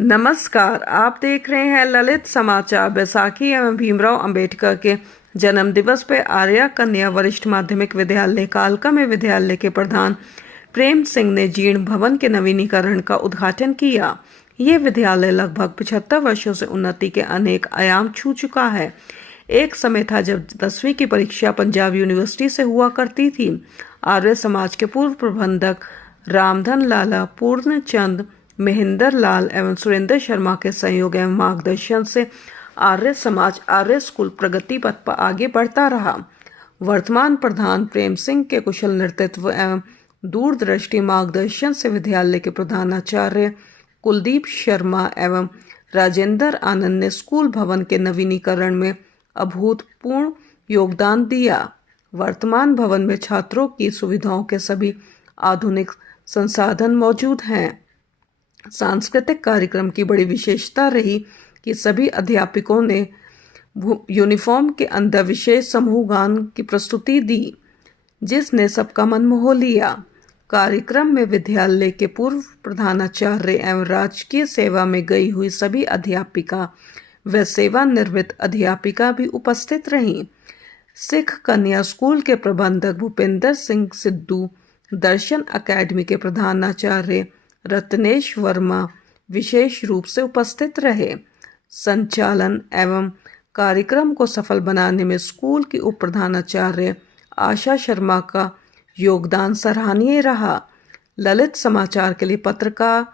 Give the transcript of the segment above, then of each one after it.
नमस्कार, आप देख रहे हैं ललित समाचार। बैसाखी एवं भीमराव अंबेडकर के जन्म दिवस पर आर्या कन्या वरिष्ठ माध्यमिक विद्यालय कालका में विद्यालय के प्रधान प्रेम सिंह ने जीर्ण भवन के नवीनीकरण का उद्घाटन किया। ये विद्यालय लगभग 75 वर्षों से उन्नति के अनेक आयाम छू चुका है। एक समय था जब 10वीं की परीक्षा पंजाब यूनिवर्सिटी से हुआ करती थी। आर्य समाज के पूर्व प्रबंधक रामधन लाला, पूर्णचंद, महेंद्र लाल एवं सुरेंद्र शर्मा के सहयोग एवं मार्गदर्शन से आर्य समाज आर्य स्कूल प्रगति पथ पर आगे बढ़ता रहा। वर्तमान प्रधान प्रेम सिंह के कुशल नेतृत्व एवं दूरदृष्टि मार्गदर्शन से विद्यालय के प्रधानाचार्य कुलदीप शर्मा एवं राजेंद्र आनंद ने स्कूल भवन के नवीनीकरण में अभूतपूर्व योगदान दिया। वर्तमान भवन में छात्रों की सुविधाओं के सभी आधुनिक संसाधन मौजूद हैं। सांस्कृतिक कार्यक्रम की बड़ी विशेषता रही कि सभी अध्यापकों ने यूनिफॉर्म के अंदर विशेष समूह गान की प्रस्तुति दी, जिसने सबका मन मोह लिया। कार्यक्रम में विद्यालय के पूर्व प्रधानाचार्य एवं राजकीय सेवा में गई हुई सभी अध्यापिका व सेवानिवृत्त अध्यापिका भी उपस्थित रहीं। सिख कन्या स्कूल के प्रबंधक भूपेंद्र सिंह सिद्धू, दर्शन अकेडमी के प्रधानाचार्य रत्नेश वर्मा विशेष रूप से उपस्थित रहे। संचालन एवं कार्यक्रम को सफल बनाने में स्कूल की उप प्रधानाचार्य आशा शर्मा का योगदान सराहनीय रहा। ललित समाचार के लिए पत्रकार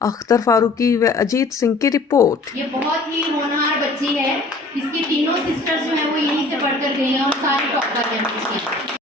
अख्तर फारूकी व अजीत सिंह की रिपोर्ट। ये बहुत ही होनहार बच्ची है। इसकी तीनों सिस्टर्स जो है वो यहीं से पढ़कर गई हैं और सारे टॉपर हैं इसके।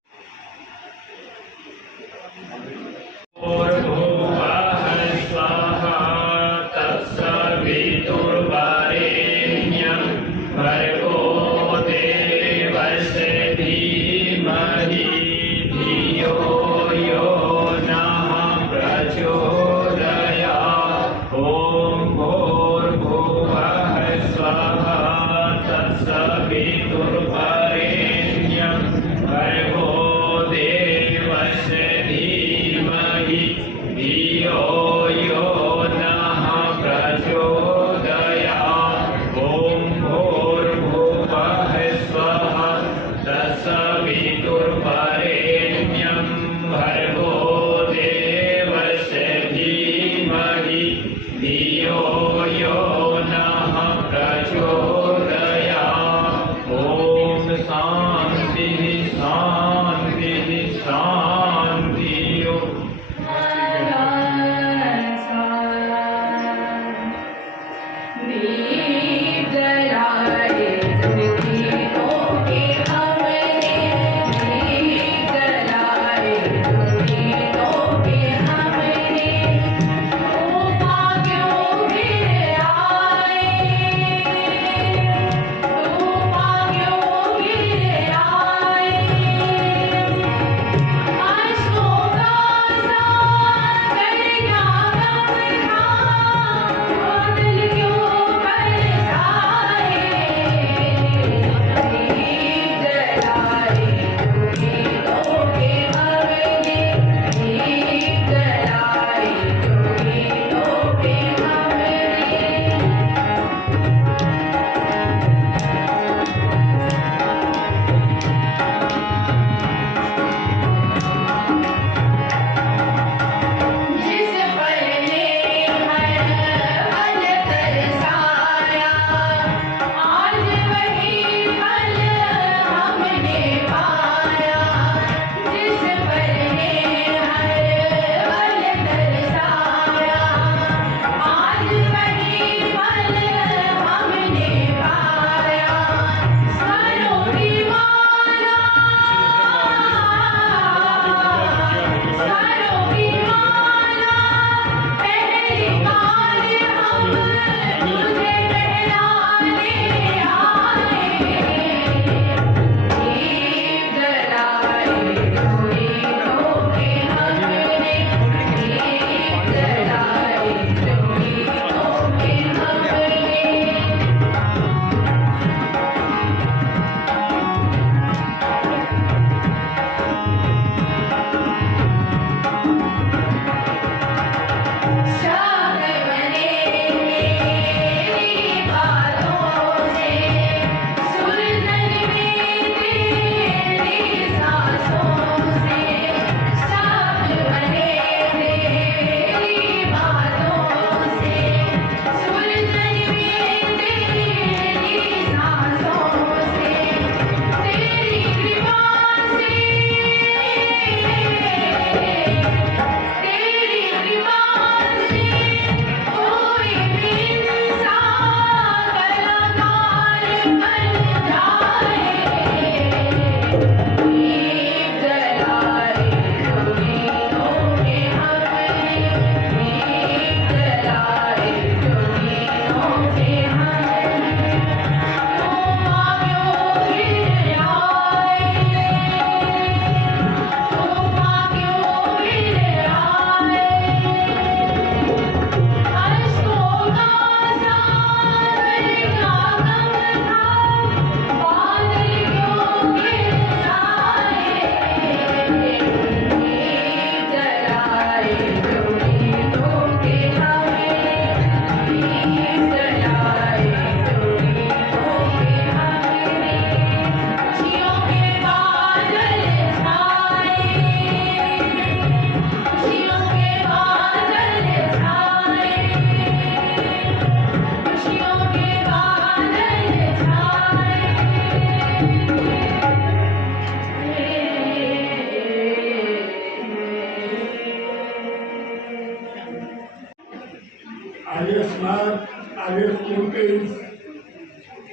विश्वनाथ आर्य स्कूल के इस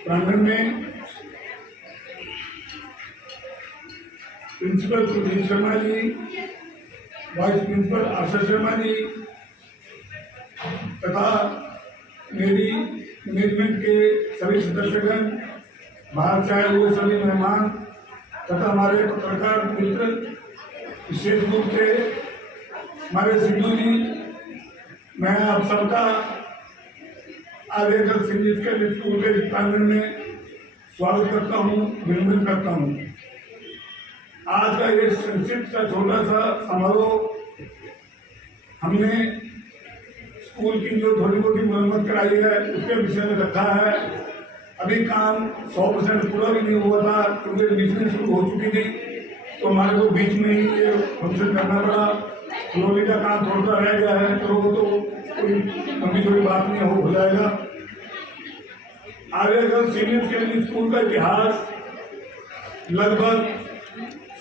प्रांगण में principal Sudhir Sharma ji, vice principal आशा शर्मा जी तथा मेरी मैनेजमेंट के सभी सदस्यगण, बाहर से आए हुए सभी मेहमान तथा हमारे पत्रकार मित्र, विशेष रूप से हमारे सिद्धू जी, मैं आप सबका आर्यगढ़ संगीत के स्कूल के प्रांगण में स्वागत करता हूँ, अभिनंदन करता हूँ। आज का ये संक्षिप्त सा छोटा सा समारोह हमने स्कूल की जो थोड़ी बहुत मरम्मत कराई है उसके विषय में रखा है। अभी काम 100% पूरा भी नहीं हुआ था क्योंकि बीच शुरू हो चुकी थी, तो हमारे को बीच में ही ये फंक्शन करना पड़ा। फ्लोरिंग का काम थोड़ा सा रह गया है, तो वो तो कोई लंबी थोड़ी बात नहीं हो जाएगा। आर्यगढ़ सीनियर सेकेंडरी स्कूल का इतिहास लगभग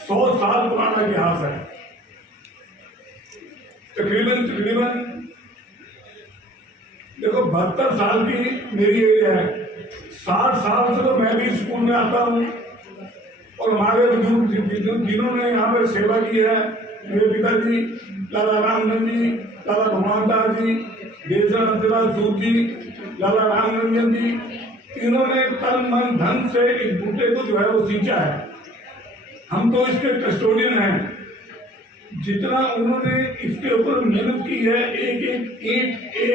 100 साल पुराना इतिहास है। तकरीबन देखो 72 साल की मेरी एज है। 60 साल से तो मैं भी स्कूल में आता हूँ और हमारे बुजुर्ग जिन्होंने यहाँ पर सेवा की है, मेरे पिताजी लाला रामचंद्र जी, लाला भगवान दास जी, देशा नंदलाल सूद जी, लाला रामरंजन जी, इन्होंने तन मन धन से इस बूटे को जो है वो सींचा है। हम तो इसके कस्टोडियन हैं। जितना उन्होंने इसके ऊपर मेहनत की है,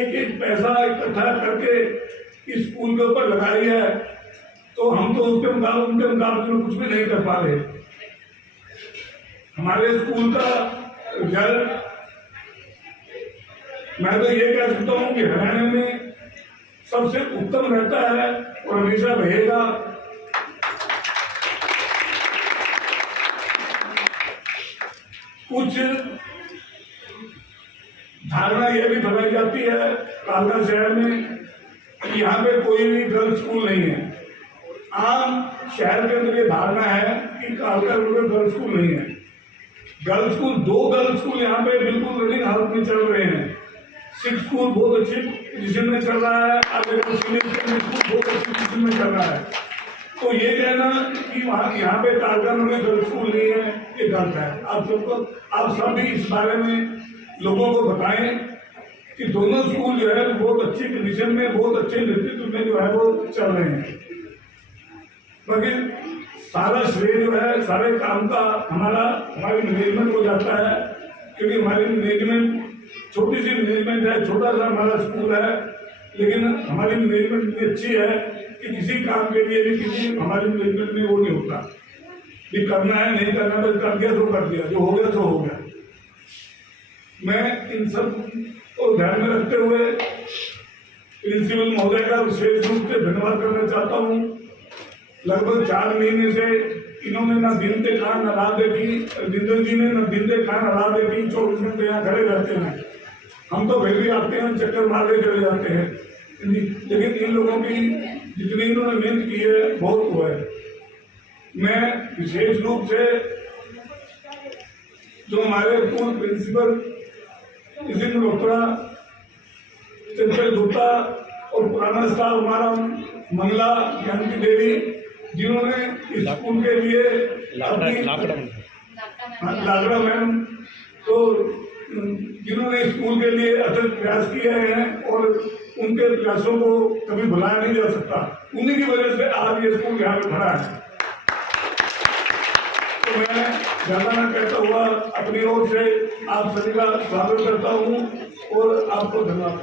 एक पैसा इकट्ठा करके इस स्कूल के ऊपर लगाई है, तो हम तो उनके मुकाबले में कुछ भी नहीं कर पा रहे। हमारे स्कूल का रिजल्ट मैं तो ये कह सकता हूँ कि हरियाणा में सबसे उत्तम रहता है और हमेशा रहेगा। कुछ धारणा यह भी फैलाई जाती है कालका शहर में कि यहाँ पे कोई भी गर्ल्स स्कूल नहीं है। आम शहर के अंदर ये धारणा है कि कालका में गर्ल्स स्कूल नहीं है। गर्ल्स स्कूल, 2 गर्ल्स स्कूल यहाँ पे बिल्कुल रनिंग हालत में चल रहे हैं। 6 स्कूल बहुत अच्छी पोजीशन में चल रहा है, आगे सीनियर सेकेंडरी स्कूल बहुत अच्छी पोजीशन में चल रहा है। तो ये कहना कि वहाँ यहाँ पे कालका में गर्ल्स स्कूल नहीं है, ये गलत है। आप सब भी इस बारे में लोगों को बताएं कि दोनों स्कूल जो है बहुत अच्छी कंडीशन में, बहुत अच्छे नेतृत्व में जो है वो चल रहे हैं। बाकी सारा श्रेय जो है सारे काम का हमारी मैनेजमेंट हो जाता है, क्योंकि हमारी मैनेजमेंट छोटी सी मैनेजमेंट है, छोटा सा हमारा स्कूल है, लेकिन हमारी मैनेजमेंट इतनी अच्छी है कि किसी काम के लिए भी किसी हमारी मैनेजमेंट में वो नहीं होता कि करना है नहीं करना, बस कर दिया तो कर दिया, जो हो गया तो हो गया। मैं इन सब को ध्यान में रखते हुए प्रिंसिपल महोदय का विशेष रूप से धन्यवाद करना चाहता हूँ। लगभग 4 महीने से इन्होंने ना दिन देखा ना रात देखी, जिंदल जी ने ना दिन देखा ना रात देखी, 24 घंटे यहाँ खड़े रहते हैं। हम तो फिर भी आते हैं, चक्कर मार के चले जाते हैं, लेकिन इन लोगों की जितनी इन्होंने मेहनत की है बहुत हुआ है। मैं विशेष रूप से जो हमारे पूर्व प्रिंसिपल इसी मल्होत्रा, चंचल गुप्ता और पुराना स्टाफ हमारा मंगला ज्ञानकी देवी, जिन्होंने इस स्कूल के लिए लाकड़ा मैम, तो जिन्होंने स्कूल के लिए अथक प्रयास किए हैं और उनके प्रयासों को कभी भुलाया नहीं जा सकता। उन्हीं की वजह से आज ये स्कूल यहाँ पे खड़ा है। तो मैं ज्यादा न कहता हुआ अपनी ओर से आप सभी का स्वागत करता हूँ और आपको धन्यवाद।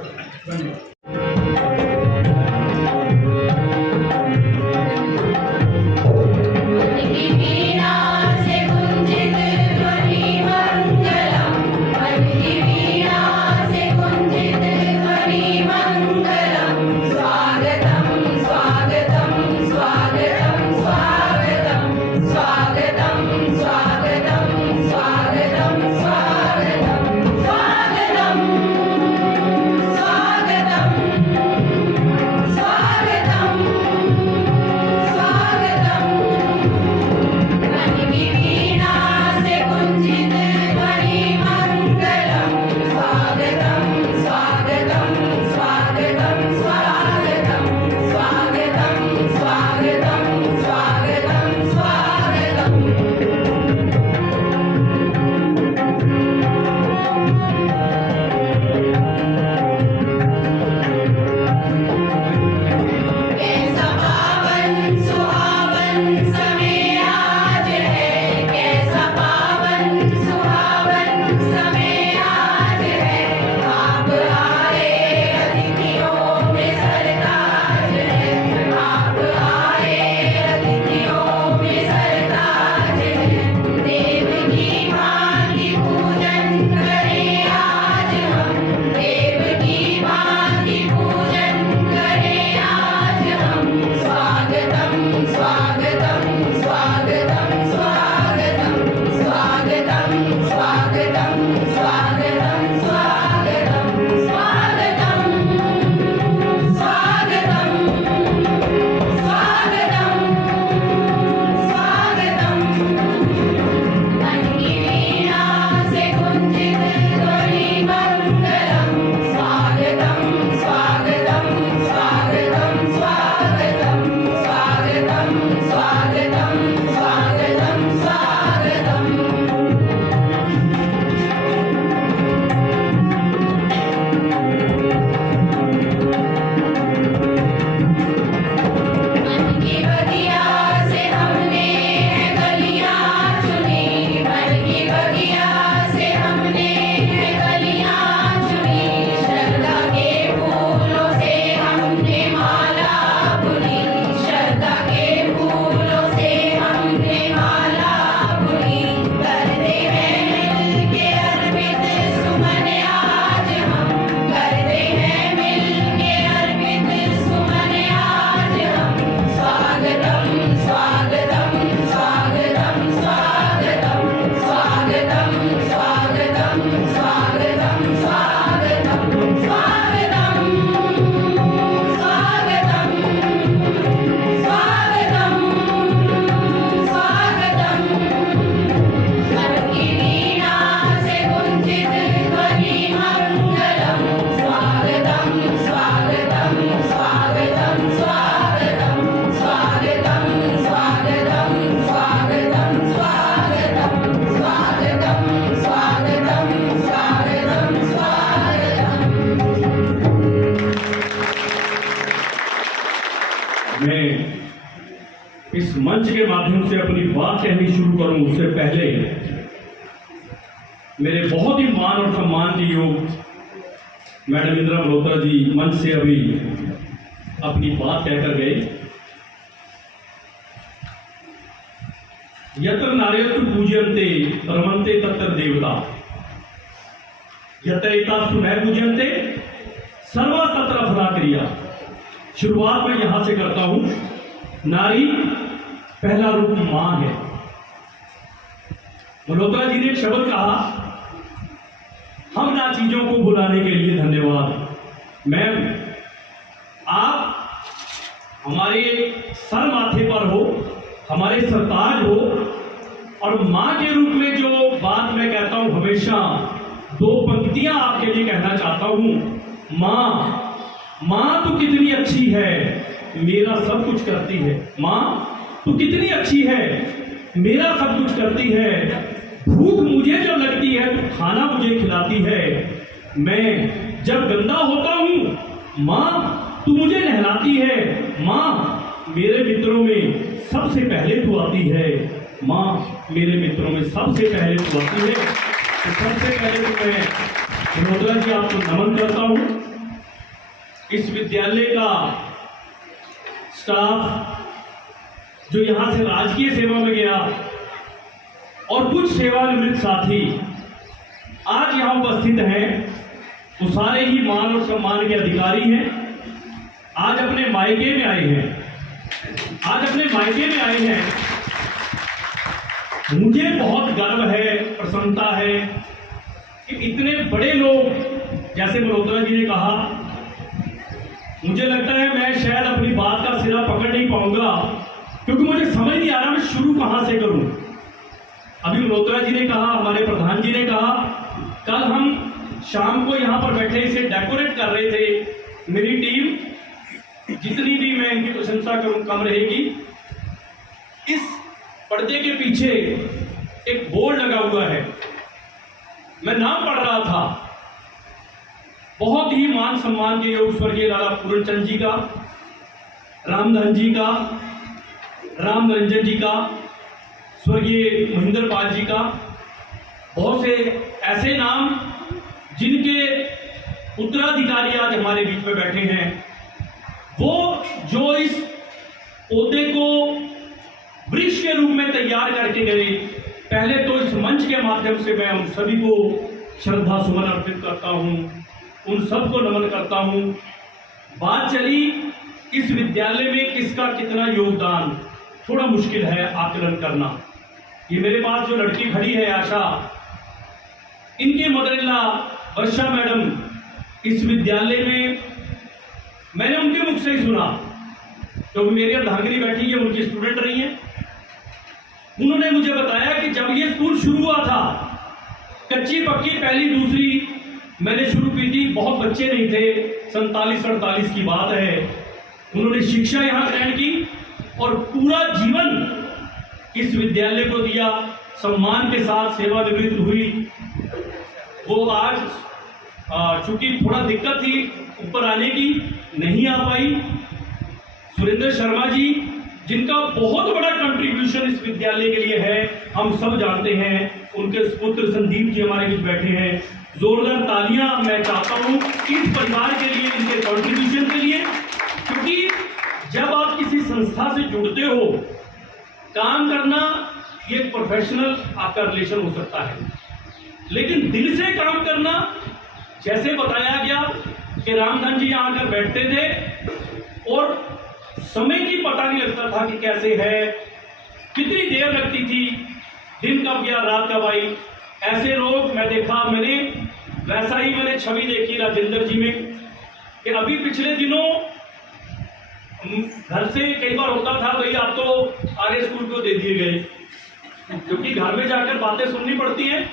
मैं इस मंच के माध्यम से अपनी बात कहनी शुरू करूं उससे पहले मेरे बहुत ही मान और सम्मान के योग मैडम इंदिरा मल्होत्रा जी मंच से अभी अपनी बात कहकर गए। यत्र नार्यस्तु पूज्यन्ते रमन्ते तत्र देवता, यत्र एतास्तु न पूज्यन्ते सर्वा तत्र फला क्रिया। शुरुआत मैं यहां से करता हूं। नारी पहला रूप मां है। मल्होत्रा जी ने एक शब्द कहा, हम ना चीजों को बुलाने के लिए धन्यवाद। मैम, आप हमारे सर माथे पर हो, हमारे सरताज हो, और मां के रूप में जो बात मैं कहता हूं हमेशा, दो पंक्तियां आपके लिए कहना चाहता हूं। मां तो कितनी अच्छी है, मेरा सब कुछ करती है। मां तो कितनी अच्छी है, मेरा सब कुछ करती है। भूख मुझे जब लगती है तो खाना मुझे खिलाती है। मैं जब गंदा होता हूं, मां तू मुझे नहलाती है। मां मेरे मित्रों में सबसे पहले तू आती है। मां मेरे मित्रों में सबसे पहले तू आती है। तो सबसे पहले तो मैं मल्होत्रा जी आपको नमन करता हूं। इस विद्यालय का स्टाफ जो यहां से राजकीय सेवा में गया और कुछ सेवानिवृत्त साथी आज यहां उपस्थित हैं, वो सारे ही मान और सम्मान के अधिकारी हैं। आज अपने मायके में आए हैं, मुझे बहुत गर्व है, प्रसन्नता है कि इतने बड़े लोग, जैसे मल्होत्रा जी ने कहा, मुझे लगता है मैं शायद अपनी बात का सिरा पकड़ नहीं पाऊंगा, क्योंकि मुझे समझ नहीं आ रहा मैं शुरू कहां से करूं। अभी मल्होत्रा जी ने कहा, हमारे प्रधान जी ने कहा, कल हम शाम को यहां पर बैठे इसे डेकोरेट कर रहे थे। मेरी टीम, जितनी भी मैं इनकी प्रशंसा करूं कम रहेगी। इस पर्दे के पीछे एक बोर्ड लगा हुआ है, मैं नाम पढ़ रहा था, बहुत ही मान सम्मान के योग स्वर्गीय लाला पूर्णचंद जी का, रामधन जी का, राम निरंजन जी का, स्वर्गीय महेंद्र पाल जी का, बहुत से ऐसे नाम जिनके उत्तराधिकारी आज हमारे बीच में बैठे हैं। वो जो इस पौधे को वृक्ष के रूप में तैयार करके गए, पहले तो इस मंच के माध्यम से मैं उन सभी को श्रद्धा सुमन अर्पित करता हूं, उन सबको नमन करता हूं। बात चली इस विद्यालय में किसका कितना योगदान, थोड़ा मुश्किल है आकलन करना। ये मेरे पास जो लड़की खड़ी है आशा, इनके mother in law Varsha madam इस विद्यालय में, मैंने उनके मुख से ही सुना, क्योंकि मेरी अर्धांगिनी बैठी है, उनकी स्टूडेंट रही है। उन्होंने मुझे बताया कि जब ये स्कूल शुरू हुआ था, कच्ची पक्की पहली दूसरी मैंने शुरू की थी, बहुत बच्चे नहीं थे, 47-48 की बात है। उन्होंने शिक्षा यहाँ ग्रहण की और पूरा जीवन इस विद्यालय को दिया, सम्मान के साथ सेवानिवृत्त हुई। वो आज चूंकि थोड़ा दिक्कत थी ऊपर आने की, नहीं आ पाई। सुरेंद्र शर्मा जी, जिनका बहुत बड़ा कंट्रीब्यूशन इस विद्यालय के लिए है, हम सब जानते हैं। उनके पुत्र संदीप जी हमारे बीच बैठे हैं। जोरदार तालियां मैं चाहता हूं इस परिवार के लिए, इनके कंट्रीब्यूशन के लिए, क्योंकि जब आप किसी संस्था से जुड़ते हो, काम करना ये प्रोफेशनल आपका रिलेशन हो सकता है, लेकिन दिल से काम करना, जैसे बताया गया कि रामधन जी यहाँ आकर बैठते थे और समय की पता नहीं लगता था कि कैसे है, कितनी देर लगती थी, दिन कब गया रात कब आई। ऐसे लोग मैं देखा, मैंने वैसा ही मैंने छवि देखी राजेंद्र जी में कि अभी पिछले दिनों घर से कई बार होता था, भाई आप तो आगे स्कूल को दे दिए गए, क्योंकि घर में जाकर बातें सुननी पड़ती हैं।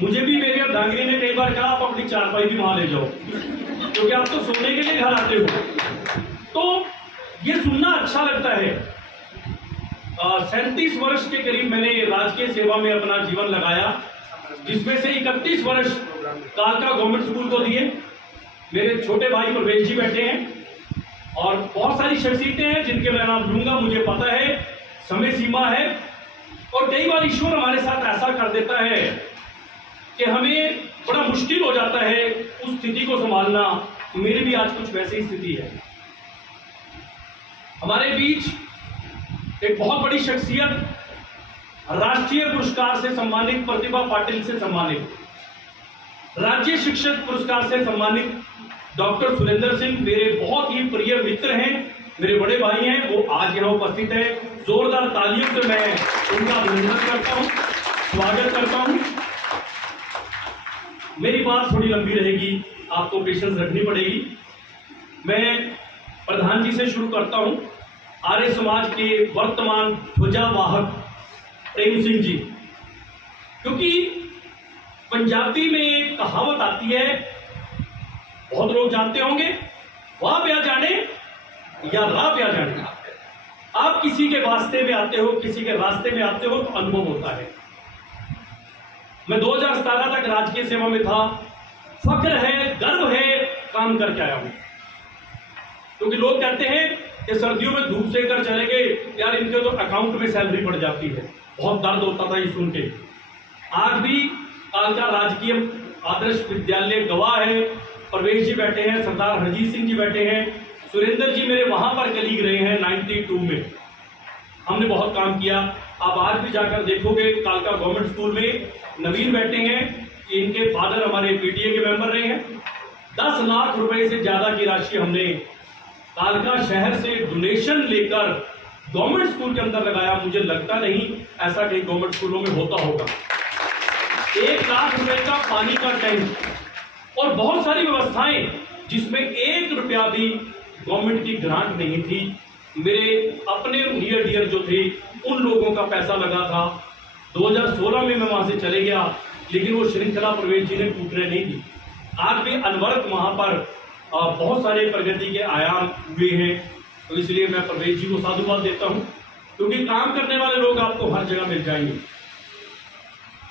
मुझे भी मेरी अर्धांगिनी ने कई बार कहा, आप अपनी चारपाई भी वहां ले जाओ, क्योंकि आप तो सोने के लिए घर आते हो। तो ये सुनना अच्छा लगता है। 37 वर्ष के करीब मैंने राजकीय सेवा में अपना जीवन लगाया, जिसमें से 31 वर्ष कालका गवर्नमेंट स्कूल को दिए। मेरे छोटे भाई प्रवेश जी बैठे हैं और बहुत सारी शख्सियतें हैं जिनके मैं नाम लूंगा, मुझे पता है समय सीमा है, और कई बार ईश्वर हमारे साथ ऐसा कर देता है कि हमें बड़ा मुश्किल हो जाता है उस स्थिति को संभालना। मेरी भी आज कुछ वैसी स्थिति है। हमारे बीच एक बहुत बड़ी शख्सियत, राष्ट्रीय पुरस्कार से सम्मानित प्रतिभा पाटिल से सम्मानित, राज्य शिक्षक पुरस्कार से सम्मानित डॉक्टर सुरेंद्र सिंह मेरे बहुत ही प्रिय मित्र हैं, मेरे बड़े भाई हैं, वो आज यहाँ उपस्थित है। जोरदार तालियों से मैं उनका अभिनंदन करता हूँ, स्वागत करता हूँ। मेरी बात थोड़ी लंबी रहेगी, आपको पेशेंस रखनी पड़ेगी। मैं प्रधान जी से शुरू करता हूँ। आर्य समाज के वर्तमान ध्वजावाहक प्रेम सिंह जी, क्योंकि पंजाबी में एक कहावत आती है, बहुत लोग जानते होंगे, वाह ब्या जाने या राह ब्या जाने। आप किसी के वास्ते में आते हो, किसी के रास्ते में आते हो तो अनुभव होता है। मैं 2017 तक राजकीय सेवा में था, फख्र है, गर्व है, काम करके आया हूं। क्योंकि लोग कहते हैं कि सर्दियों में धूप से कर चले गए, यार इनके तो अकाउंट में सैलरी बढ़ जाती है। बहुत दर्द होता था ये सुन के। आज भी कालका राजकीय आदर्श विद्यालय गवाह है। परवेश जी बैठे हैं, सरदार हरजीत सिंह जी बैठे हैं, सुरेंद्र जी मेरे वहां पर कलीग रहे हैं 92 में। हमने बहुत काम किया। आप आज भी जाकर देखोगे कालका गवर्नमेंट स्कूल में नवीन बैठे हैं, इनके फादर हमारे पीटीए के मेंबर रहे हैं। 10 लाख रुपए से ज्यादा की राशि हमने कालका शहर से डोनेशन लेकर गवर्नमेंट स्कूल के अंदर लगाया। मुझे लगता नहीं ऐसा कहीं गवर्नमेंट स्कूलों में होता होगा। 1 लाख रुपए का पानी का टैंक और बहुत सारी व्यवस्थाएं जिसमें 1 रुपया भी गवर्नमेंट की ग्रांट नहीं थी। मेरे अपने नियर डियर जो थे उन लोगों का पैसा लगा था। 2016 में मैं वहां से चले गया, लेकिन वो श्रृंखला प्रवेश जी ने टूटने नहीं दी। आज भी अनवरत वहां पर बहुत सारे प्रगति के आयाम हुए हैं। तो इसलिए मैं प्रवेश जी को साधुवाद देता हूं, क्योंकि काम करने वाले लोग आपको हर जगह मिल जाएंगे।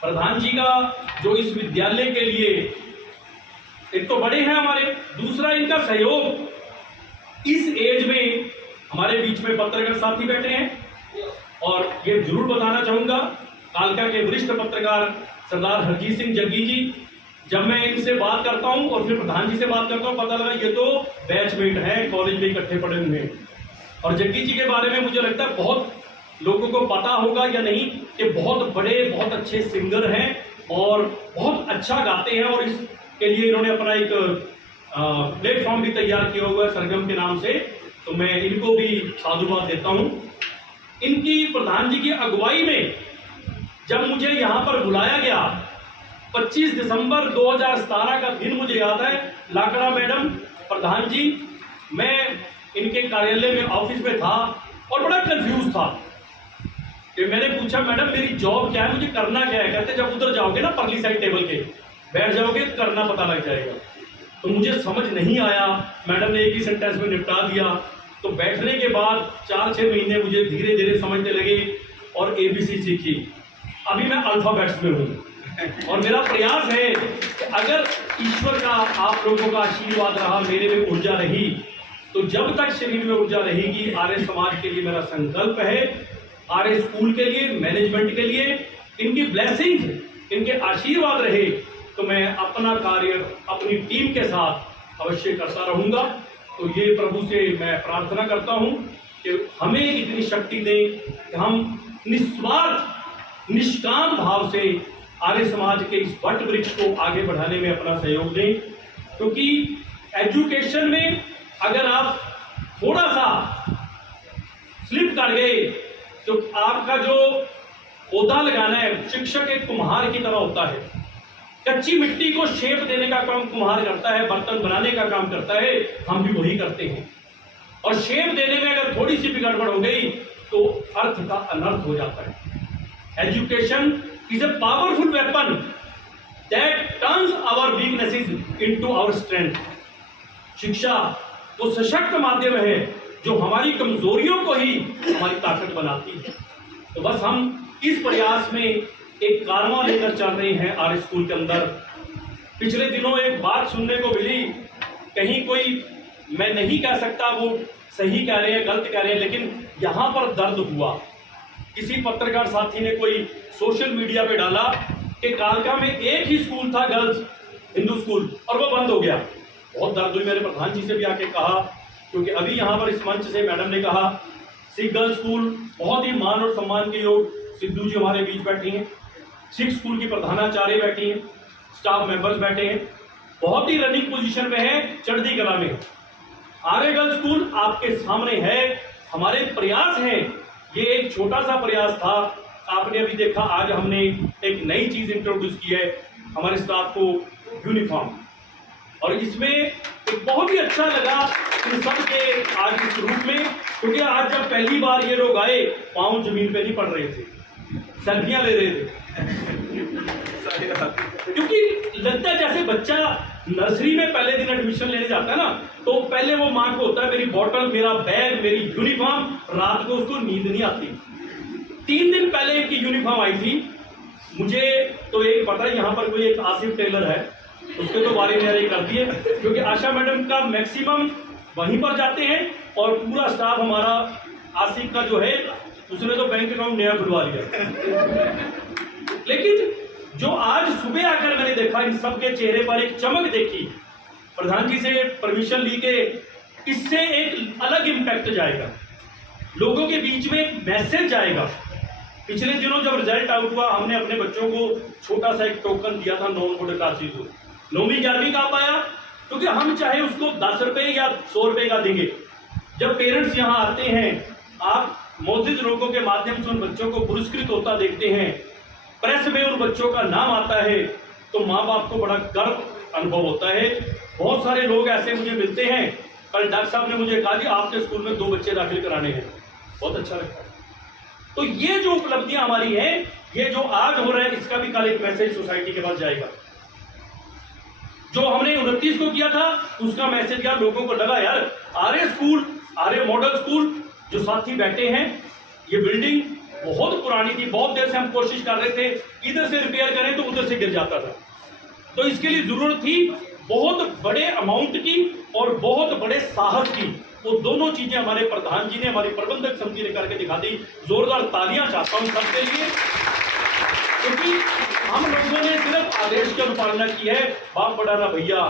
प्रधान जी का जो इस विद्यालय के लिए, एक तो बड़े हैं हमारे, दूसरा इनका सहयोग। इस एज में हमारे बीच में पत्रकार साथी बैठे हैं, और ये जरूर बताना चाहूंगा, कालका के वरिष्ठ पत्रकार सरदार हरजीत सिंह जग्गी जी, जब मैं इनसे बात करता हूं और फिर प्रधान जी से बात करता हूं, पता लगा ये तो बैचमेट हैं, कॉलेज में इकट्ठे पढ़े हुए हैं। और जग्गी जी के बारे में मुझे लगता है बहुत लोगों को पता होगा या नहीं कि बहुत बड़े, बहुत अच्छे सिंगर हैं और बहुत अच्छा गाते हैं, और इसके लिए इन्होंने अपना एक प्लेटफॉर्म भी तैयार किया हुआ है सरगम के नाम से। तो मैं इनको भी साधुवाद देता हूं। इनकी प्रधान जी की अगुवाई में जब मुझे यहां पर बुलाया गया, 25 दिसंबर 2017 का दिन मुझे याद है। लाकड़ा मैडम, प्रधान जी, मैं इनके कार्यालय में ऑफिस में था और बड़ा कंफ्यूज था कि मैंने पूछा, मैडम मेरी जॉब क्या है, मुझे करना क्या है? कहते जब उधर जाओगे ना परली साइड टेबल के बैठ जाओगे तो करना पता लग जाएगा। तो मुझे समझ नहीं आया, मैडम ने एक ही सेंटेंस में निपटा दिया। तो बैठने के बाद 4-6 महीने मुझे धीरे धीरे समझने लगे और ABC सीखी। अभी मैं अल्फाबेट्स में हूँ और मेरा प्रयास है कि अगर ईश्वर का, आप लोगों का आशीर्वाद रहा, मेरे में ऊर्जा रही, तो जब तक शरीर में ऊर्जा रहेगी, आर्य समाज के लिए मेरा संकल्प है, आर्य स्कूल के लिए, मैनेजमेंट के लिए, इनकी ब्लेसिंग, इनके आशीर्वाद रहे, तो मैं अपना कार्य अपनी टीम के साथ अवश्य करता रहूंगा। तो ये प्रभु से मैं प्रार्थना करता हूं कि हमें इतनी शक्ति दे कि हम निस्वार्थ, निष्काम भाव से आर्य समाज के इस वट वृक्ष को आगे बढ़ाने में अपना सहयोग दें। क्योंकि एजुकेशन में अगर आप थोड़ा सा स्लिप कर गए तो आपका जो पौधा लगाना है, शिक्षक एक कुम्हार की तरह होता है। कच्ची मिट्टी को शेप देने का काम कुम्हार करता है, बर्तन बनाने का काम करता है, हम भी वही करते हैं। और शेप देने में अगर थोड़ी सी भी गड़बड़ हो गई तो अर्थ का अनर्थ हो जाता है। Education is a powerful weapon that turns our weaknesses into our strength. शिक्षा वो सशक्त माध्यम है जो हमारी कमजोरियों को ही हमारी ताकत बनाती है। तो बस हम इस प्रयास में एक कारवां लेकर चल रहे हैं आर्य स्कूल के अंदर। पिछले दिनों एक बात सुनने को मिली, कहीं कोई मैं नहीं कह सकता वो सही कह रहे हैं गलत कह रहे हैं, लेकिन यहाँ पर दर्द हुआ। किसी पत्रकार साथी ने कोई सोशल मीडिया पे डाला कि कालका में एक ही स्कूल था गर्ल्स हिंदू स्कूल और वो बंद हो गया। बहुत दर्द हुई। मैंने प्रधान जी से भी आके कहा, क्योंकि अभी यहाँ पर इस मंच से मैडम ने कहा सिख गर्ल्स स्कूल बहुत ही मान और सम्मान के योग सिद्धू जी हमारे बीच बैठी हैं, सिख स्कूल की प्रधानाचार्य बैठी हैं, स्टाफ मेंबर्स बैठे हैं, बहुत ही रनिंग पोजीशन में है, चढ़ती कला में। आर्य गर्ल्स स्कूल आपके सामने है। हमारे प्रयास हैं, ये एक छोटा सा प्रयास था। आपने अभी देखा आज हमने एक नई चीज इंट्रोड्यूस की है, हमारे स्टाफ को यूनिफॉर्म, और इसमें एक बहुत ही अच्छा लगा इन सब के आज इस रूप में, क्योंकि आज जब पहली बार ये लोग आए पाँव जमीन पे नहीं पड़ रहे थे, सेल्फियां ले रहे थे। क्योंकि लगता है जैसे बच्चा नर्सरी में पहले दिन एडमिशन लेने जाता है ना, तो पहले वो माँ को होता है मेरी बॉटल, मेरा बैग, मेरी यूनिफॉर्म, रात को उसको नींद नहीं आती। 3 दिन पहले इनकी यूनिफॉर्म आई थी। मुझे तो एक पता है यहाँ पर कोई एक आसिफ टेलर है, उसके तो बारे में कर दिए, क्योंकि आशा मैडम का मैक्सिमम वहीं पर जाते हैं और पूरा स्टाफ हमारा आसिफ का जो है उसने तो बैंक अकाउंट नया खुलवा लिया। लेकिन जो आज सुबह आकर मैंने देखा इन सबके चेहरे पर एक चमक देखी, प्रधान जी से परमिशन ली के इससे एक अलग इम्पैक्ट जाएगा, लोगों के बीच में एक मैसेज जाएगा। पिछले दिनों जब रिजल्ट आउट हुआ हमने अपने बच्चों को छोटा सा एक टोकन दिया था नॉन बोर्ड क्लासेस को, 9वीं 11वीं का पाया, क्योंकि हम चाहे उसको 10 रुपए या 100 रुपए का देंगे। जब पेरेंट्स यहाँ आते हैं, आप मोजिज लोगों के माध्यम से उन बच्चों को पुरस्कृत होता देखते हैं, प्रेस में उन बच्चों का नाम आता है, तो माँ बाप को बड़ा गर्व अनुभव होता है। बहुत सारे लोग ऐसे मुझे मिलते हैं, कल डॉक्टर साहब ने मुझे कहा कि आपके स्कूल में 2 बच्चे दाखिल कराने हैं, बहुत अच्छा लगता है। तो ये जो उपलब्धियां हमारी हैं, ये जो आज हो रहा है, इसका भी कल एक मैसेज सोसाइटी के पास जाएगा। जो हमने 29 को किया था उसका मैसेज यार लोगों को लगा यार आर्य स्कूल, आर्य मॉडल स्कूल, जो साथी बैठे हैं, ये बिल्डिंग बहुत पुरानी थी, बहुत देर से हम कोशिश कर रहे थे इधर से रिपेयर करें तो उधर से गिर जाता था, तो इसके लिए जरूरत थी बहुत बड़े अमाउंट की और बहुत बड़े साहस की। वो दोनों चीजें हमारे प्रधान जी ने, हमारी प्रबंधक समिति ने करके दिखा दी। जोरदार तालियां चाहता हूं सबके लिए, क्योंकि हम लोगों ने सिर्फ आदेश की अनुपालना की है। बाप बड़ा ना भैया,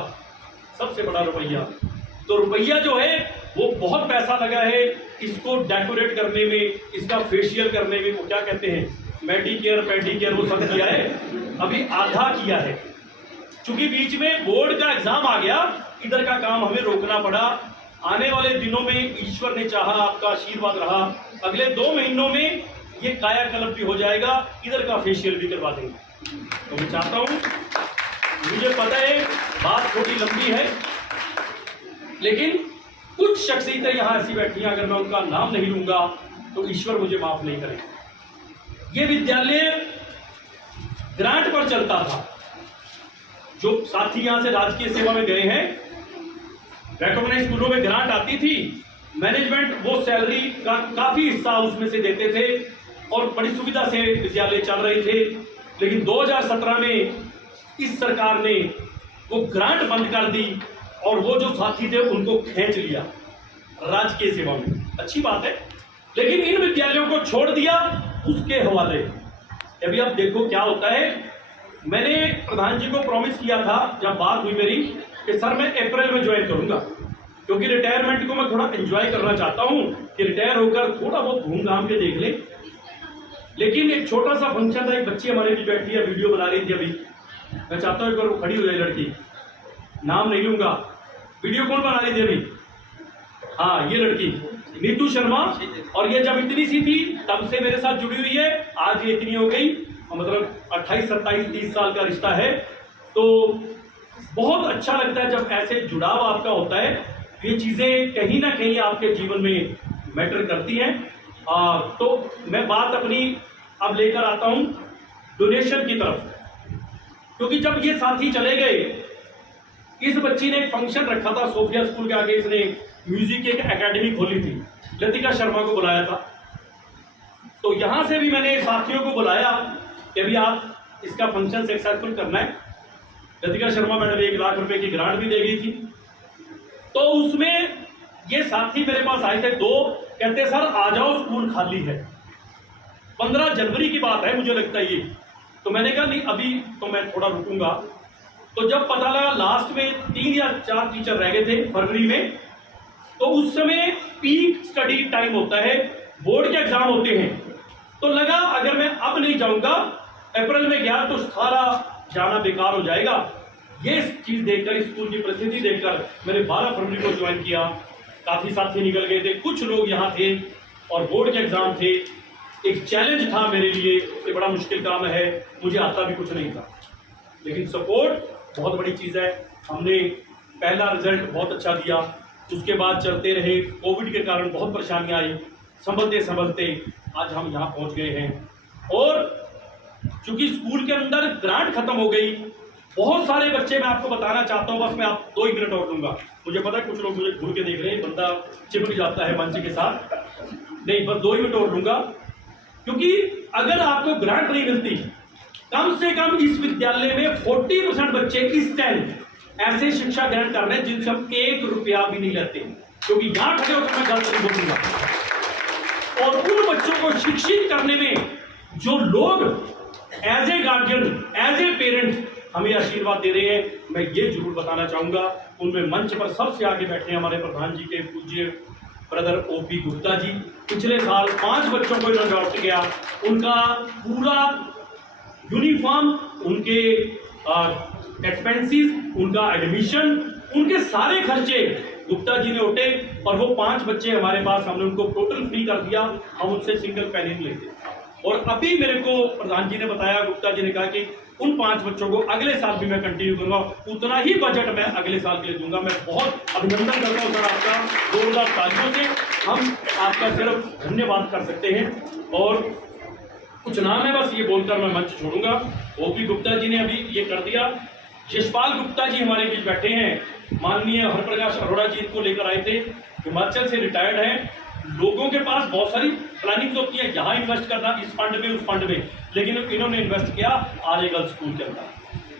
सबसे बड़ा रुपया। तो रुपया जो है वो बहुत पैसा लगा है इसको डेकोरेट करने में, इसका फेशियल करने में, वो क्या कहते हैं मेडिकेयर पेडिकेयर, वो सब किया है, अभी आधा किया है। चूंकि बीच में बोर्ड का एग्जाम आ गया, इधर का काम हमें रोकना पड़ा। आने वाले दिनों में ईश्वर ने चाहा, आपका आशीर्वाद रहा, अगले 2 महीनों में ये कायाकल्प भी हो जाएगा, इधर का फेशियल भी करवा देंगे। तो मैं चाहता हूं, मुझे पता है बात थोड़ी लंबी है, लेकिन कुछ शख्सियतें यहां ऐसी बैठी हैं, अगर मैं उनका नाम नहीं लूंगा तो ईश्वर मुझे माफ नहीं करेगा। ये विद्यालय ग्रांट पर चलता था। जो साथी यहां से राजकीय सेवा में गए हैं, रेकॉग्नाइज स्कूलों में ग्रांट आती थी, मैनेजमेंट वो सैलरी का काफी हिस्सा उसमें से देते थे और बड़ी सुविधा से विद्यालय चल रहे थे। लेकिन 2017 में इस सरकार ने वो ग्रांट बंद कर दी और वो जो साथी थे उनको खींच लिया राजकीय सेवा में। अच्छी बात है, लेकिन इन विद्यालयों को छोड़ दिया उसके हवाले। अभी आप देखो क्या होता है। मैंने प्रधान जी को प्रॉमिस किया था जब बात हुई मेरी कि सर मैं अप्रैल में ज्वाइन करूंगा, क्योंकि रिटायरमेंट को मैं थोड़ा एंजॉय करना चाहता हूं कि रिटायर होकर थोड़ा बहुत घूम घाम के देख ले। लेकिन एक छोटा सा फंक्शन था, एक बच्ची हमारे बीच बैठी है, वीडियो बना रही थी अभी, मैं चाहता हूं एक बार वो खड़ी हो जाए लड़की, नाम नहीं लूंगा। वीडियो कौन बना रही थी अभी? हाँ, ये लड़की नीतू शर्मा, और ये जब इतनी सी थी तब से मेरे साथ जुड़ी हुई है, आज ये इतनी हो गई, मतलब 28, 27, 30 साल का रिश्ता है। तो बहुत अच्छा लगता है जब ऐसे जुड़ाव आपका होता है। ये चीजें कहीं ना कहीं आपके जीवन में मैटर करती हैं। तो मैं बात अपनी अब लेकर आता हूं डोनेशन की तरफ, क्योंकि जब ये साथी चले गए, इस बच्ची ने एक फंक्शन रखा था सोफिया स्कूल के आगे, इसने म्यूजिक की एक एकेडमी खोली थी, लतिका शर्मा को बुलाया था। तो यहां से भी मैंने साथियों को बुलाया कि अभी आप इसका फंक्शन सक्सेसफुल करना है। लतिका शर्मा मैडम 1 लाख रुपए की ग्रांट भी दे गई थी। तो उसमें ये साथी मेरे पास आए थे 2, कहते सर आ जाओ स्कूल खाली है। 15 जनवरी की बात है मुझे लगता है ये। तो मैंने कहा नहीं अभी तो मैं थोड़ा रुकूंगा। तो जब पता लगा लास्ट में 3 या 4 टीचर रह गए थे फरवरी में, तो उस समय पीक स्टडी टाइम होता है, बोर्ड के एग्जाम होते हैं। तो लगा अगर मैं अब नहीं जाऊंगा, अप्रैल में गया तो सारा जाना बेकार हो जाएगा। ये चीज देखकर, स्कूल की परिस्थिति देखकर मैंने 12 फरवरी को ज्वाइन किया। काफी साथी निकल गए थे, कुछ लोग यहाँ थे और बोर्ड के एग्जाम थे। एक चैलेंज था मेरे लिए, ये बड़ा मुश्किल काम है, मुझे आता भी कुछ नहीं था, लेकिन सपोर्ट बहुत बड़ी चीज है। हमने पहला रिजल्ट बहुत अच्छा दिया, उसके बाद चलते रहे। कोविड के कारण बहुत परेशानियां आई, संभलते संभलते आज हम यहाँ पहुंच गए हैं। और चूंकि स्कूल के अंदर ग्रांट खत्म हो गई, बहुत सारे बच्चे, मैं आपको बताना चाहता हूं, बस मैं आप 2 ही मिनट और दूंगा। मुझे पता है कुछ लोग मुझे घूर के देख रहे हैं, बंदा चिपक जाता है मंच के साथ, नहीं बस 2 ही मिनट और दूंगा। क्योंकि अगर आपको ग्रांट नहीं मिलती, कम से कम इस विद्यालय में 40% बच्चे इस टाइम ऐसे शिक्षा ग्रहण कर रहे हैं जिनसे हम 1 रुपया भी नहीं लेते, क्योंकि यहां खड़े होकर मैं गलत नहीं बोलूंगा। और उन बच्चों को शिक्षित करने में जो लोग as a guardian, as a parent हमें आशीर्वाद दे रहे हैं, मैं ये जरूर बताना चाहूंगा। उनमें मंच पर सबसे आगे बैठे हैं हमारे प्रधान जी के पूज्य ब्रदर ओपी गुप्ता जी। पिछले साल 5 बच्चों को इन्होंने अडॉप्ट किया, उनका पूरा यूनिफॉर्म, उनके एक्सपेंसेस, उनका एडमिशन, उनके सारे खर्चे गुप्ता जी ने उठे। और वो 5 बच्चे हमारे पास, हमने उनको टोटल फ्री कर दिया, हम उनसे सिंगल पैनी नहीं लेते। और अभी मेरे को प्रधान जी ने बताया, गुप्ता जी ने कहा कि उन 5 बच्चों को अगले साल भी मैं कंटिन्यू करूंगा, उतना ही बजट मैं अगले साल के लिए दूंगा। मैं बहुत अभिनंदन करता हूं सर आपका, 2,000 तालियों से हम आपका सिर्फ धन्यवाद कर सकते हैं। और कुछ नाम है, बस ये बोलकर मैं मंच छोड़ूंगा। ओपी गुप्ता जी ने अभी ये कर दिया। यशपाल गुप्ता जी हमारे बीच बैठे हैं, माननीय हरप्रकाश अरोड़ा जी इनको लेकर आए थे, हिमाचल से रिटायर्ड हैं। लोगों के पास बहुत सारी प्लानिंग होती है, यहाँ इन्वेस्ट करना, इस फंड में, उस फंड में, लेकिन इन्होंने इन्वेस्ट किया आर्य गर्ल्स स्कूल के अंदर।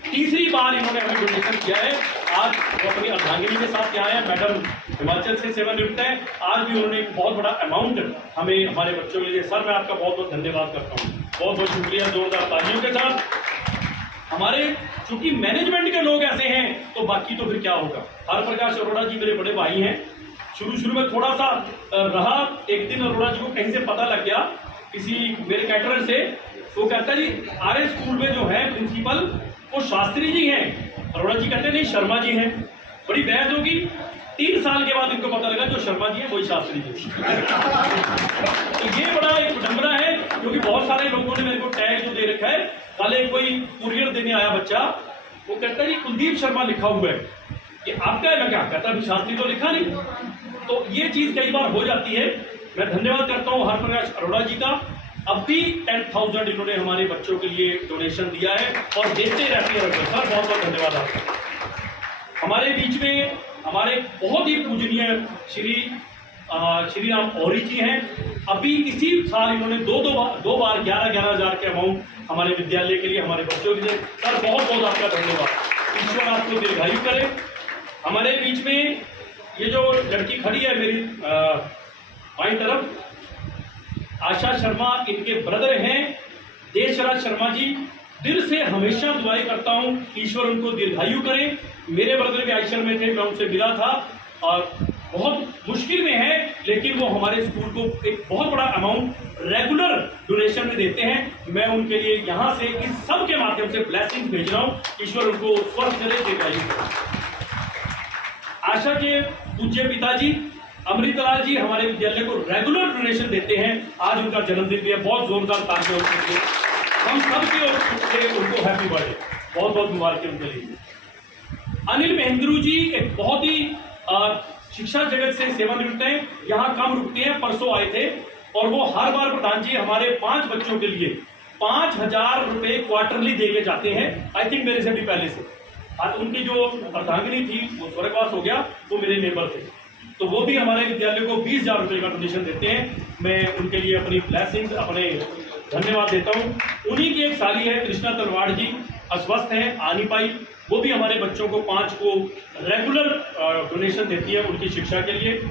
3री बार इन्होंने हमें डोनेशन किया है। आज वो अपनी अर्धांगिनी के साथ यहाँ है, मैडम हिमाचल से सेवानिवृत्त है। आज भी उन्होंने एक बहुत बड़ा अमाउंट हमें, हमारे बच्चों के लिए। सर मैं आपका बहुत बहुत धन्यवाद करता हूँ, बहुत बहुत शुक्रिया, जोरदार तालियों के साथ। हमारे चूंकि मैनेजमेंट के लोग ऐसे हैं, तो बाकी तो फिर क्या होगा। हरप्रकाश अरोड़ा जी मेरे बड़े भाई हैं। शुरू में थोड़ा सा रहा, एक दिन अरोड़ा जी को कहीं से पता लग गया किसी मेरे कैटरर से, तो कहता जी आर्य स्कूल में जो है प्रिंसिपल वो शास्त्री जी हैं। अरोड़ा जी कहते नहीं शर्मा जी हैं। बड़ी बहस होगी, 3 साल के बाद इनको पता लगा जो शर्मा जी है वही शास्त्री जी। तो ये बड़ा एक विडंबना है, क्योंकि बहुत सारे लोगों ने मेरे को टैग जो दे रखा है। कल एक कोई कुरियर देने आया बच्चा, वो कहता है जी कुलदीप शर्मा लिखा हुआ है, कि आपका है? मैं क्या कहता, अभी शास्त्री तो लिखा नहीं। तो ये चीज कई बार हो जाती है। मैं धन्यवाद करता हूँ हरप्रकाश अरोड़ा जी का। अब भी 10,000 इन्होंने हमारे बच्चों के लिए डोनेशन दिया है और देते रहते हैं। सर बहुत बहुत धन्यवाद आपका। हमारे बीच में हमारे बहुत ही पूजनीय श्री राम औरी जी हैं। अभी इसी साल इन्होंने दो बार 11,000 के अमाउंट हमारे विद्यालय के लिए, हमारे बच्चों के लिए। सर बहुत बहुत आपका धन्यवाद, ईश्वर आपको दीर्घायु करे। हमारे बीच में ये जो लड़की खड़ी है मेरी बाईं तरफ, आशा शर्मा, इनके ब्रदर हैं देशराज शर्मा जी। दिल से हमेशा दुआएं करता हूं, ईश्वर उनको दीर्घायु करे। मेरे ब्रदर भी आयशर में थे, मैं उनसे मिला था और बहुत मुश्किल में है, लेकिन वो हमारे स्कूल को एक बहुत बड़ा अमाउंट रेगुलर डोनेशन में देते हैं। मैं उनके लिए यहाँ से इस सब के माध्यम से ब्लेसिंग भेज रहा हूँ, ईश्वर उनको स्वस्थ करे, दीर्घायु करे। आशा के पूज्य पिताजी अमृतलाल जी हमारे विद्यालय को रेगुलर डोनेशन देते हैं। आज उनका जन्मदिन भी है, बहुत जोरदार तालियां उनके लिए। हम सब की ओर से उनको हैप्पी बर्थडे, बहुत बहुत मुबारक उनके लिए। अनिल महेंद्रू जी एक बहुत ही शिक्षा जगत से सेवानिवृत्त हैं, यहाँ कम रुकते हैं, परसों आए थे और वो हर बार प्रधान जी हमारे 5 बच्चों के लिए 5,000 रुपए क्वार्टरली दे के जाते हैं। आई थिंक मेरे से भी पहले से। आज उनकी जो अर्धांगिनी थी वो स्वर्गवास हो गया, वो मेरे नेबर थे, तो वो भी हमारे विद्यालय को 20,000 रुपए का डोनेशन देते हैं। मैं उनके लिए अपनी ब्लेसिंग्स, अपने धन्यवाद देता हूँ। उन्हीं की एक साली है कृष्णा तलवाड़ जी, अस्वस्थ हैं, आ नहीं पाई, वो भी हमारे बच्चों को 5 को रेगुलर डोनेशन देती है उनकी शिक्षा के लिए।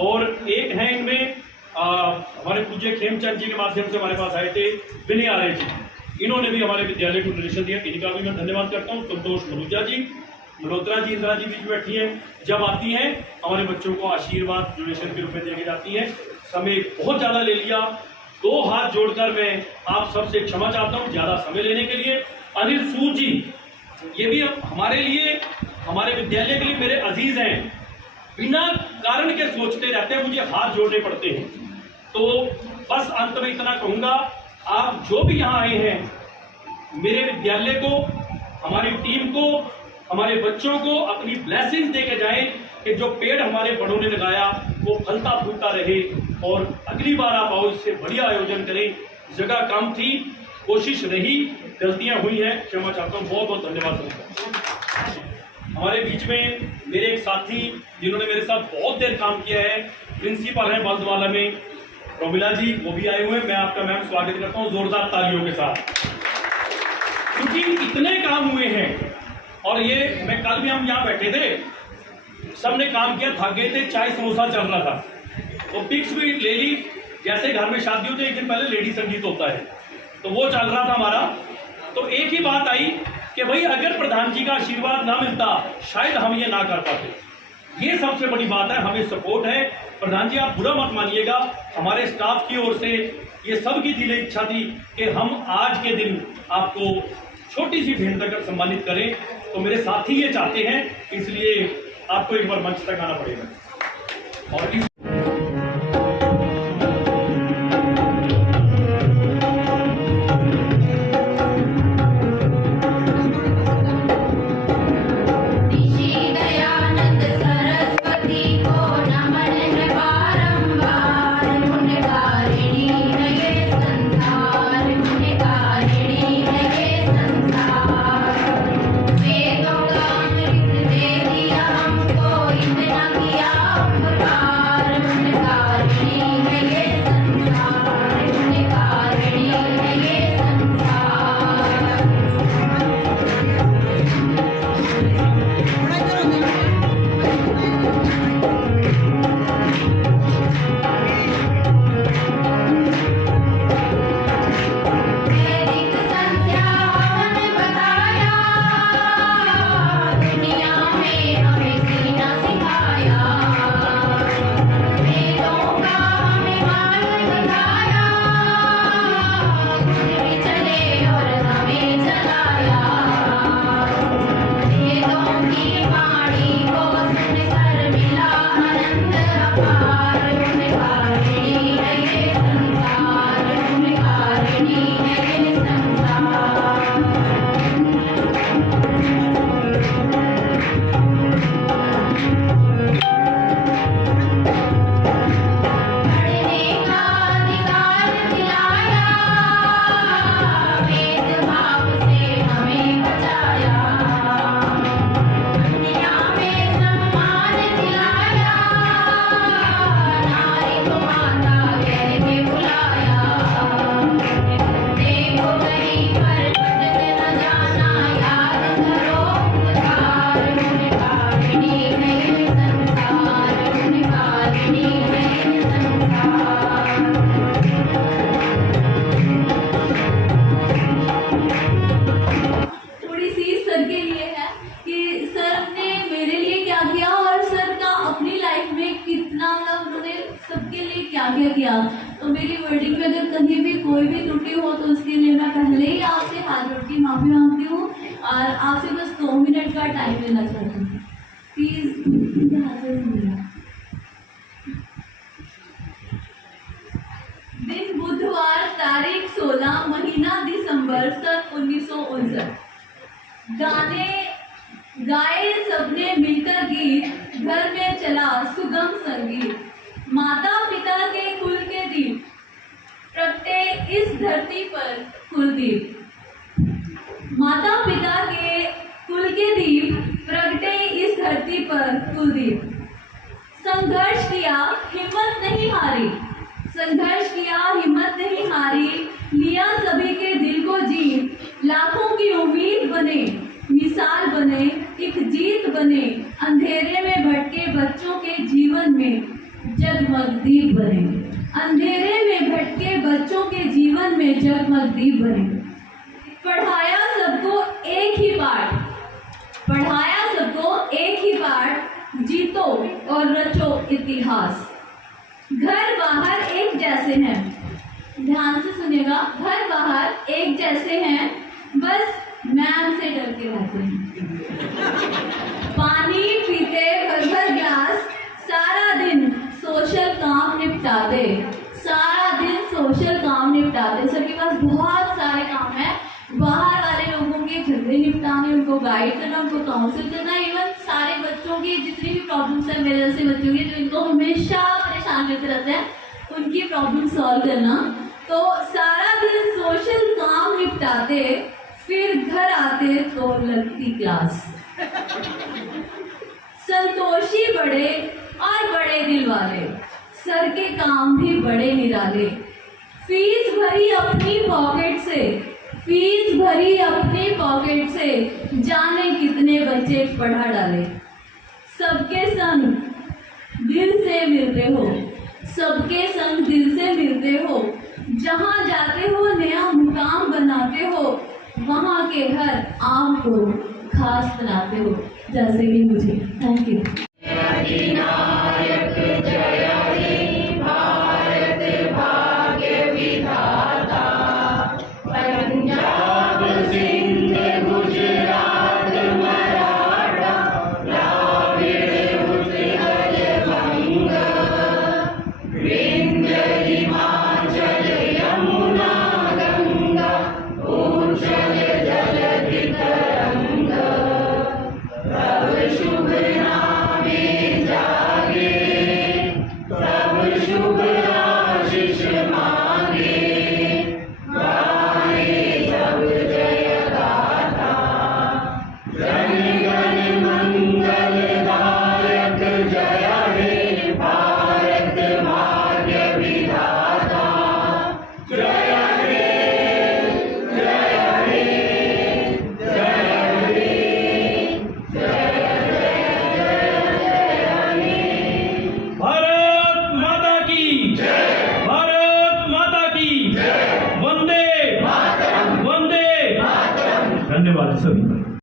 और एक है इनमें हमारे पूज्य खेमचंद जी के माध्यम से हमारे पास आए थे विनय आर्य जी, इन्होंने भी हमारे विद्यालय को डोनेशन दिया, इनका भी मैं धन्यवाद करता हूँ। संतोष मलूजा जी, मल्होत्रा जी, इंदिरा जी बीच बैठी हैं, जब आती हैं हमारे बच्चों को आशीर्वाद डोनेशन के रूप में देके जाती है। समय बहुत ज़्यादा ले लिया, 2 हाथ जोड़कर मैं आप सबसे क्षमा चाहता हूँ ज़्यादा समय लेने के लिए। अनिल सूद जी, ये भी हमारे लिए, हमारे विद्यालय के लिए मेरे अजीज हैं, बिना कारण के सोचते रहते हैं, मुझे हाथ जोड़ने पड़ते हैं। तो बस अंत में इतना कहूँगा, आप जो भी यहाँ आए हैं मेरे विद्यालय को, हमारी टीम को, हमारे बच्चों को अपनी ब्लेसिंग दे के जाएं कि जो पेड़ हमारे बड़ों ने लगाया वो फलता फूलता रहे और अगली बार आप आओ, इससे बढ़िया आयोजन करें। जगह कम थी, कोशिश रही, गलतियां हुई हैं, क्षमा चाहता हूँ। बहुत बहुत धन्यवाद सबका। हमारे बीच में मेरे एक साथी जिन्होंने मेरे साथ बहुत देर काम किया है, प्रिंसिपल हैं बल्दवाला में, रोमिला जी, वो भी आए हुए हैं। मैं आपका मैम स्वागत करता हूँ जोरदार तालियों के साथ, क्योंकि इतने काम हुए हैं। और ये मैं कल भी हम यहाँ बैठे थे, सबने काम किया, थक गए थे, चाय समोसा चल रहा था, तो पिक्स भी ले ली। जैसे घर में शादी होती है, एक दिन पहले लेडी संगीत होता है, तो वो चल रहा था हमारा। तो एक ही बात आई कि भाई अगर प्रधान जी का आशीर्वाद ना मिलता शायद हम ये ना कर पाते। ये सबसे बड़ी बात है, हमें सपोर्ट है। प्रधान जी आप बुरा मत मानिएगा, हमारे स्टाफ की ओर से ये सबकी दिल इच्छा थी कि हम आज के दिन आपको छोटी सी भेंट देकर सम्मानित करें। तो मेरे साथी ये चाहते हैं, इसलिए आपको एक बार मंच तक आना पड़ेगा। और इस आगे किया। तो मेरी वर्डिंग में अगर कहीं भी कोई भी त्रुटि हो तो उसके लिए मैं पहले ही आपसे हाथ जोड़ के माफी मांगती हूँ और आपसे बस 2 मिनट का टाइम लेना चाहती हूँ, प्लीज हाजिर होइए। दिन बुधवार तारीख 16 महीना दिसंबर सन 1959। गाने गाए सबने मिलकर गीत, घर में चला सुगम संगीत। माता पिता के कुल के दीप, प्रगटे इस धरती पर कुलदीप। माता पिता के कुल के दीप, प्रगटे इस धरती पर कुलदीप। संघर्ष किया हिम्मत नहीं हारी, संघर्ष किया हिम्मत नहीं हारी। लिया सभी के दिल को जीत, लाखों की उम्मीद बने। मिसाल बने, एक जीत बने, अंधेरे में भटके बच्चों के जीवन में जगमग दीप बने, अंधेरे में भटके बच्चों के जीवन में जगमग दीप बने। पढ़ाया सबको एक ही पाठ, पढ़ाया सबको एक ही पाठ, जीतो और रचो इतिहास। घर बाहर एक जैसे हैं, ध्यान से सुनिएगा, घर बाहर एक जैसे हैं, बस मैम से डर के रहते हैं। पानी पीते भर भर गिलास, सारा दिन सोशल काम निपटाते, सारा दिन सोशल काम निपटाते। सबके पास बहुत सारे काम है, बाहर वाले लोगों के झगड़े निपटाने, उनको गाइड करना, उनको काउंसिल करना, इवन सारे बच्चों की जितनी भी प्रॉब्लम्स है मेरे जैसे बच्चों की जो इनको हमेशा परेशान करते रहते हैं, उनकी प्रॉब्लम सॉल्व करना। तो सारा दिन सोशल काम निपटाते, फिर घर आते तो लगती क्लास। संतोषी बड़े और बड़े दिल वाले, सर के काम भी बड़े निराले। फीस भरी अपनी पॉकेट से, फीस भरी अपनी पॉकेट से, जाने कितने बच्चे पढ़ा डाले। सबके संग दिल से मिलते हो, सबके संग दिल से मिलते हो, जहाँ जाते हो नया मुकाम बनाते हो, वहाँ के हर आम को खास बनाते हो, जैसे कि मुझे। Thank you. धन्यवाद सभी।